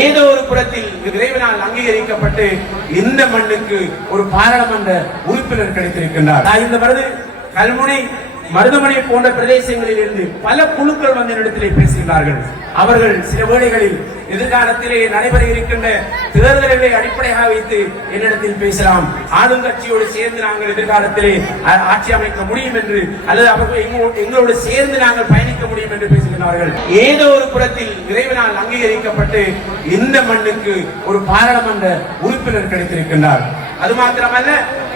ஏதோ ஒரு புறத்தில் இறைவனால் அங்கீகரிக்கப்பட்டு இந்த மண்ணுக்கு ஒரு பாராளுமன்ற உறுப்பினர் கிடைத்திருக்கின்றார். இந்த மருது கல்முனை மருதமனை போன்ற பிரதேசங்களில் இருந்து பல குழுக்கள் வந்து இடத்திலே பேசுகிறார்கள். அவர்கள் சில வேளைகளில் எதிர்காலத்திலே நடைபெற இருக்கின்ற தேர்தல்களை அடிப்படையாக வைத்து என்னிடத்தில் பேசலாம். ஆளுங்கட்சியோடு சேர்ந்து நாங்கள் எதிர்காலத்திலே ஆட்சி அமைக்க முடியும் என்று, அல்லது அவர்கள் எங்களோடு சேர்ந்து நாங்கள் பயணிக்க முடியும் என்று பேசுகிறார்கள். ஏதோ ஒரு புறத்தில் இறைவனால் அங்கீகரிக்கப்பட்டு இந்த மண்ணுக்கு ஒரு பாராளுமன்ற உறுப்பினர் கிடைத்திருக்கின்றார். அது மாத்திரமல்ல,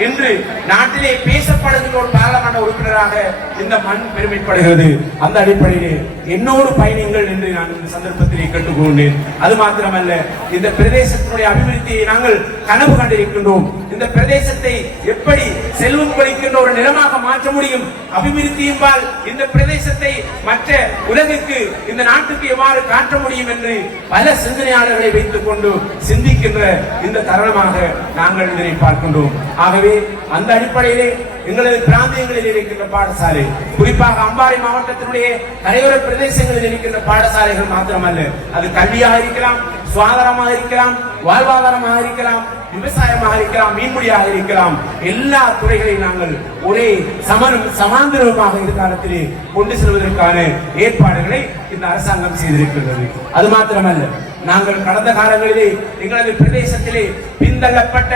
இன்று நாட்டிலே பேசப்படுகின்ற ஒரு பாராளுமன்ற உறுப்பினராக இந்த மண் பெருமைப்படுகிறது. அந்த அடிப்படையிலே என்னோடு பயணிங்கள் என்று நான் இந்த சந்தர்ப்பத்திலே கேட்டுக்கொண்டேன். அது மாத்திரமல்ல, இந்த பிரதேசத்தினுடைய அபிவிருத்தியை நாங்கள் கனவு கண்டிருக்கின்றோம். இந்த பிரதேசத்தை எப்படி செல்வம் கொளிக்கின்ற ஒரு நிலமாக மாற்ற முடியும், அபிவிருத்தியும்பால் இந்த பிரதேசத்தை மற்ற உலகுக்கு இந்த நாட்டுக்கு எவ்வாறு காட்ட முடியும் என்று பல சிந்தனையாளர்களை வைத்துக் கொண்டு சிந்திக்கின்ற இந்த தருணமாக நாங்கள் இதனை பார்க்கின்றோம். ஆகவே அந்த அடிப்படையிலே எங்களது பிராந்தியங்களில் இருக்கின்ற பாடசாலை, குறிப்பாக அம்பாறை மாவட்டத்தினுடைய கரையோர பிரதேசங்களில் இருக்கின்ற பாடசாலைகள் மாத்திரமல்ல, அது கல்வியாக இருக்கலாம், சுகாதாரமாக இருக்கலாம், வாழ்வாதாரமாக இருக்கலாம், விவசாயமாக இருக்கலாம், மீன்பிடியாக இருக்கலாம், எல்லா துறைகளையும் நாங்கள் ஒரே சமாந்தரமாக எதிர்காலத்திலே கொண்டு செல்வதற்கான ஏற்பாடுகளை இந்த அரசாங்கம் செய்திருக்கின்றது. அது மாத்திரமல்ல, நாங்கள் கடந்த காலங்களிலே எங்களது பிரதேசத்திலே பின்தள்ளப்பட்ட,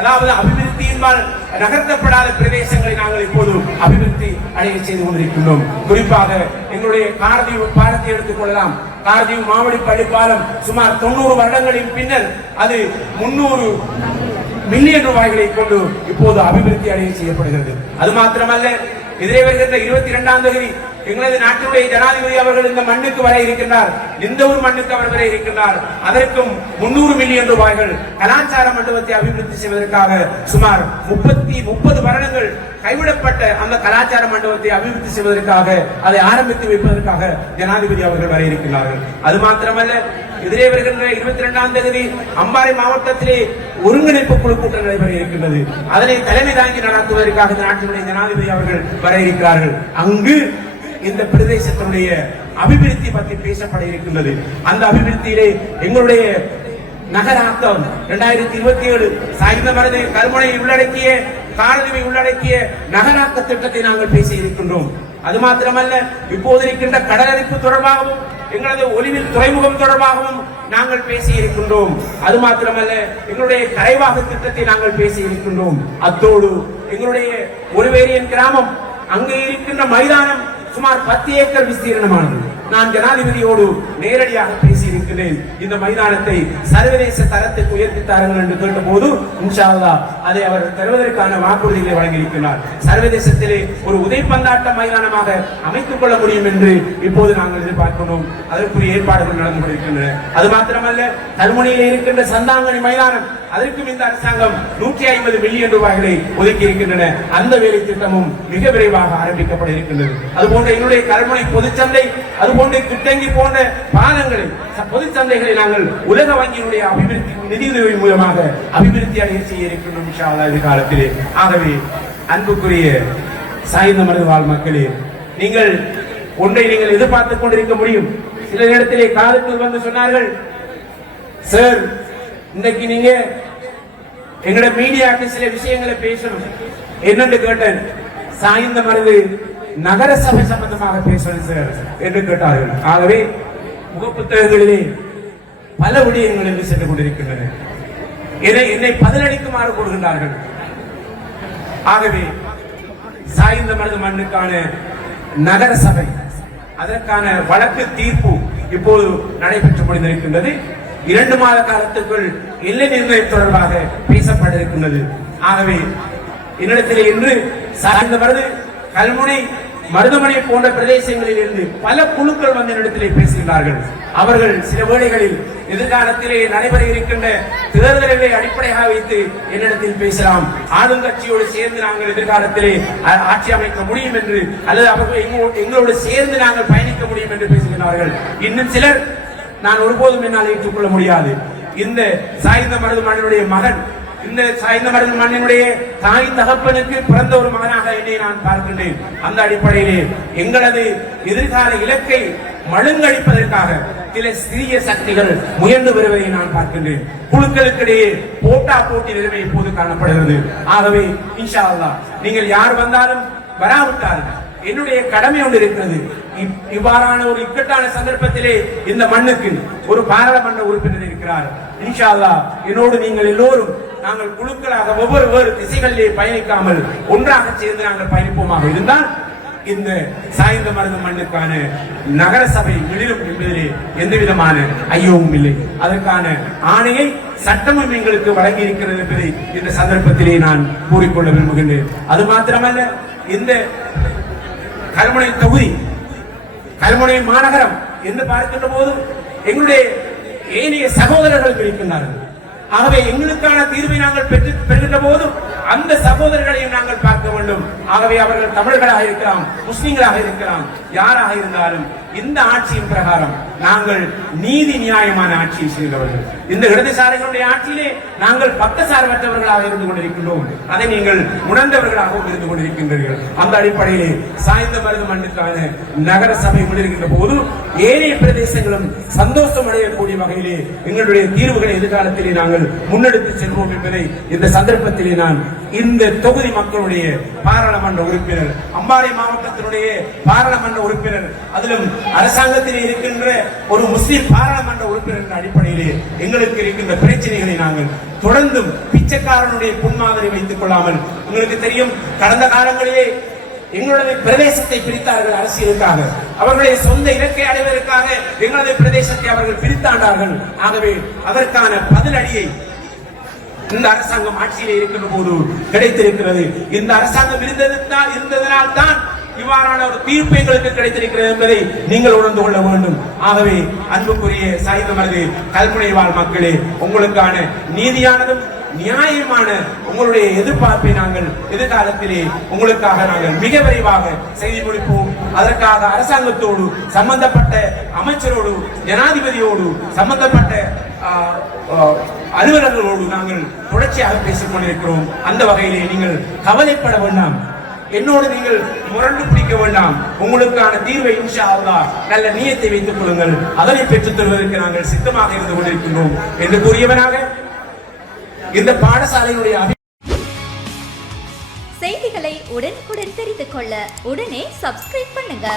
அதாவது அபிவிருத்தியின்பால் நகர்த்தப்படாத பிரதேசங்களை நாங்கள் இப்போது அபிவிருத்தி அடைய செய்து கொண்டிருக்கின்றோம். குறிப்பாக எங்களுடைய காரதீவு பாலத்தை எடுத்துக் கொள்ளலாம். காரதீவு மாவடி பள்ளிப்பாலம் சுமார் 90 வருடங்களின் பின்னர் அது 300 மில்லியன் ரூபாய்களை கொண்டு இப்போது அபிவிருத்தி அடைய செய்யப்படுகிறது. அது மாத்திரமல்ல, எதிரே வருகின்ற 22ஆம் தேதி எங்களது நாட்டினுடைய ஜனாதிபதி அவர்கள் இந்த மண்ணுக்கு வர இருக்கின்றார். இந்த ஒரு மண்ணுக்கு அவர் வர இருக்கின்றார். அதற்கும் 300 மில்லியன் ரூபாய்கள் கலாச்சார மண்டபத்தை அபிவிருத்தி செய்வதற்காக சுமார் 30 வருடங்கள் கைவிடப்பட்ட அந்த கலாச்சார மண்டபத்தை அபிவிருத்தி செய்வதற்காக, அதை ஆரம்பித்து வைப்பதற்காக ஜனாதிபதி அவர்கள் வர இருக்கிறார்கள். அது மாத்திரமல்ல, எதிரே வருகின்ற 22ஆம் தேதி அம்பாறை மாவட்டத்திலே ஒருங்கிணைப்பு குழு கூட்டம் நடைபெற இருக்கின்றது. அதனை தலைமை தாங்கி நடத்துவதற்காக நாட்டினுடைய ஜனாதிபதி அவர்கள் வர இருக்கிறார்கள். அங்கு இந்த பிரதேசத்தினுடைய அபிவிருத்தி பற்றி பேசப்பட இருக்கின்றது. அந்த அபிவிருத்தியிலே எங்களுடைய நகராக்கம் 2027 சாய்ந்த மருது கல்முனையை உள்ளடக்கிய, காரதீவை உள்ளடக்கிய நகராக்க திட்டத்தை நாங்கள் பேசி இருக்கின்றோம். அது மாத்திரமல்ல, இப்போது இருக்கின்ற கடலரிப்பு தொடர்பாகவும் எங்களது ஒலிவில் துறைமுகம் தொடர்பாகவும் நாங்கள் பேசி இருக்கின்றோம். அது மாத்திரமல்ல, எங்களுடைய கரைவாக திட்டத்தை நாங்கள் பேசி இருக்கின்றோம். அத்தோடு எங்களுடைய ஒருவேரியன் கிராமம், அங்கே இருக்கின்ற மைதானம் சுமார் 10 ஏக்கர் விஸ்தீர்ணமானது. நான் ஜனாதிபதியோடு நேரடியாக பேசி இருக்கிறேன். இந்த மைதானத்தை சர்வதேச தரத்துக்கு உயர்த்தி தாருங்கள் என்று கேட்டபோது இன்ஷா அல்லாஹ் அதை அவர் தருவதற்கான வாக்குறுதிகளை வழங்கியிருக்கிறார். சர்வதேசத்திலே ஒரு உதைப்பந்தாட்ட மைதானமாக அமைத்துக் கொள்ள முடியும் என்று இப்போது நாங்கள் எதிர்பார்க்கிறோம். அதற்குரிய ஏற்பாடுகள் நடந்து கொண்டிருக்கின்றன. அது மாத்திரமல்ல, கல்முனையில் இருக்கின்ற சந்தாங்கனி மைதானம், அதற்கும் இந்த அரசாங்கம் 150 மில்லியன் ரூபாய்களை ஒதுக்கி இருக்கின்றன. அந்த வேலை திட்டமும் மிக விரைவாக ஆரம்பிக்கப்பட இருக்கின்றது. அதுபோன்ற என்னுடைய கல்முனை பொதுச்சந்தை, அதுபோன்ற கிட்டங்கி போன்ற பாலங்களை, பொதுச்சந்தைகளை நாங்கள் உலக வங்கியினுடைய அபிவிருத்தி நிதியுதவி மூலமாக அபிவிருத்தி அடைய செய்ய இருக்கின்றோம் இன்ஷா அல்லாஹ் எதிர்காலத்திலே. ஆகவே அன்புக்குரிய சாய்ந்த மருது வாழ் மக்களே, நீங்கள் ஒன்றை நீங்கள் எதிர்பார்த்துக் கொண்டிருக்க முடியும். சில நேரத்திலே காலத்தில் வந்து சொன்னார்கள், சார் இன்றைக்கு நீங்க எங்களோட மீடியாக்கு சில விஷயங்களை பேசணும். என்னென்று கேட்டேன். சாய்ந்த மருது நகர சபை சம்பந்தமாக பேசணும் சார் என்று கேட்டார்கள். ஆகவே முகப்புத்தகங்களிலே பல விடயங்கள் என்று சென்று கொண்டிருக்கின்றன. என்னை பதிலளிக்குமாறு கூறுகின்றார்கள். ஆகவே சாய்ந்த மருது மண்ணுக்கான நகர சபை, அதற்கான வழக்கு தீர்ப்பு இப்போது நடைபெற்று முடிந்திருக்கின்றது. 2 மாத காலத்துக்குள் எல்லை நிர்ணயம் தொடர்பாக பேசப்பட இருக்கின்றது. ஆகவே என்னிடத்திலே இன்று சாய்ந்த மருது கல்முனை மருதமனை போன்ற பிரதேசங்களில் இருந்து பல குழுக்கள் வந்து என்னிடத்திலே பேசுகிறார்கள். அவர்கள் சில வேளைகளில் எதிர்காலத்திலே நடைபெற இருக்கின்ற தேர்தல்களை அடிப்படையாக வைத்து என்னிடத்தில் பேசலாம். ஆளுங்கட்சியோடு சேர்ந்து நாங்கள் எதிர்காலத்திலே ஆட்சி அமைக்க முடியும் என்று, அல்லது அவர்கள் எங்களோடு சேர்ந்து நாங்கள் பயணிக்க முடியும் என்று பேசுகிறார்கள். இன்னும் சிலர், நான் ஒருபோதும் என்னால் ஏற்றுக்கொள்ள முடியாது, இந்த சாய்ந்த மருது மண்ணினுடைய மகன், இந்த சாய்ந்த மருது மண்ணினுடைய தாய் தகப்பனுக்கு பிறந்த ஒரு மகனாக என்னை நான் பார்க்கின்றேன். அந்த அடிப்படையிலே எங்களது எதிர்கால இலக்கை மழுங்கடிப்பதற்காக சில சிறிய சக்திகள் முயன்று வருவதை நான் பார்க்கின்றேன். குழுக்களுக்கிடையே போட்டா போட்டி நிலைமை இப்போது காணப்படுகிறது. ஆகவே இன்ஷா அல்லாஹ் நீங்கள் யார் வந்தாலும் வராவிட்டார்கள் என்னுடைய கடமை ஒன்று இருக்கிறது. இவ்வாறான ஒரு இக்கட்டான சந்தர்ப்பத்திலே இந்த மண்ணுக்கு ஒரு பாராளுமன்ற உறுப்பினர் இருக்கிறார். இன்ஷா அல்லாஹ் என்னோடு நீங்கள் எல்லோரும் நாங்கள் குழுக்களாக ஒவ்வொரு திசைகளிலே பயணிக்காமல் ஒன்றாக சேர்ந்து நாங்கள் பயணிப்போமாக இருந்தால் இந்த சாய்ந்த மருது மண்ணுக்கான நகர சபை வெளியிடும் என்பதிலே எந்த விதமான ஐயமும் இல்லை. அதற்கான ஆணையை சட்டமும் எங்களுக்கு வழங்கி இருக்கிறது என்பதை இந்த சந்தர்ப்பத்திலே நான் கூறிக்கொள்ள விரும்புகின்றேன். அது மாத்திரமல்ல, இந்த கல்முனை தொகுதி, கல்முனை மாநகரம் என்று பார்க்கின்ற போது எங்களுடைய ஏனைய சகோதரர்கள் இருக்கின்றார்கள். ஆகவே எங்களுக்கான தீர்வை நாங்கள் பெறுகின்ற போது அந்த சகோதரர்களையும் நாங்கள் பார்க்க வேண்டும். ஆகவே அவர்கள் தமிழர்களாக இருக்கலாம், முஸ்லிம்களாக இருக்கலாம், யாராக இருந்தாலும் இந்த ஆட்சியின் பிரகாரம் நாங்கள் நீதி நியாயமான ஆட்சியை செய்தவர்கள். இந்த இடதுசாரிகளுடைய ஆட்சியிலே நாங்கள் பக்கசார்பற்றவர்களாக இருந்து கொண்டிருக்கின்றோம். அதை நீங்கள் உணர்ந்தவர்களாகவும் இருந்து கொண்டிருக்கின்றீர்கள். அந்த அடிப்படையிலே சாய்ந்த மருது மண்ணுக்கான நகர சபை விடுகின்ற போது ஏனைய பிரதேசங்களும் சந்தோஷம் அடையக்கூடிய வகையிலே எங்களுடைய தீர்வுகளை எதிர்காலத்திலே நாங்கள் முன்னெடுத்து செல்வோம் என்பதை இந்த சந்தர்ப்பத்திலே நான் இந்த தொகுதி மக்களுடைய பாராளுமன்ற உறுப்பினர், அம்பாறை மாவட்டத்தினுடைய பாராளுமன்ற உறுப்பினர், அதிலும் அரசாங்கத்தில் இருக்கின்ற ஒரு முஸ்லிம் பாராளுமன்ற உறுப்பினர் அடிப்படையிலே எங்களுக்கு இருக்கின்ற பிரச்சனைகளை நாங்கள் தொடர்ந்தும் பிச்சைக்காரனுடைய முன்மாதிரி வைத்துக் கொள்ளாமல், உங்களுக்கு தெரியும் கடந்த காலங்களிலே எங்களுடைய பிரதேசத்தை பிரித்தார்கள் அரசியலுக்காக, அவர்களுடைய சொந்த இலக்கை அடைவதற்காக எங்களுடைய பிரதேசத்தை அவர்கள் பிரித்தாண்டார்கள். ஆகவே அதற்கான பதிலடியை இந்த அரசாங்கம் ஆட்சியிலே இருக்கின்ற போது கிடைத்திருக்கிறது. இந்த அரசாங்கம் இருந்ததனால் தான் இவ்வாறான ஒரு தீர்ப்பு எங்களுக்கு கிடைத்திருக்கிறது என்பதை நீங்கள் உணர்ந்து கொள்ள வேண்டும். ஆகவே அன்புக்குரிய சாய்ந்த மருது கல்முனை வாழ் மக்களே, உங்களுக்கான நீதியானதும் நியாயமான உங்களுடைய எதிர்பார்ப்பை நாங்கள் எதிர்காலத்திலே உங்களுக்காக நாங்கள் மிக விரைவாக செய்து முடிப்போம். அதற்காக அரசாங்கத்தோடு, சம்பந்தப்பட்ட அமைச்சரோடு, ஜனாதிபதியோடு, சம்பந்தப்பட்ட அலுவலர்களோடு நாங்கள் தொடர்ச்சியாக பேசிக் கொண்டிருக்கிறோம். அந்த வகையிலே நீங்கள் கவலைப்பட வேண்டாம், என்னோடு நீங்கள் முரண்டு பிடிக்க வேண்டாம். உங்களுக்கான தீர்வை இன்ஷா அல்லாஹ் நல்ல நியத்தை வைத்துக் கொள்ளுங்கள். அதனை பெற்றுத் தருவதற்கு நாங்கள் சித்தமாக இருந்து கொண்டிருக்கின்றோம் என்று கூறியவனாக இந்த பாடசாலையுடைய செய்திகளை உடனுக்குடன் தெரிந்து கொள்ள உடனே சப்ஸ்கிரைப் பண்ணுங்க.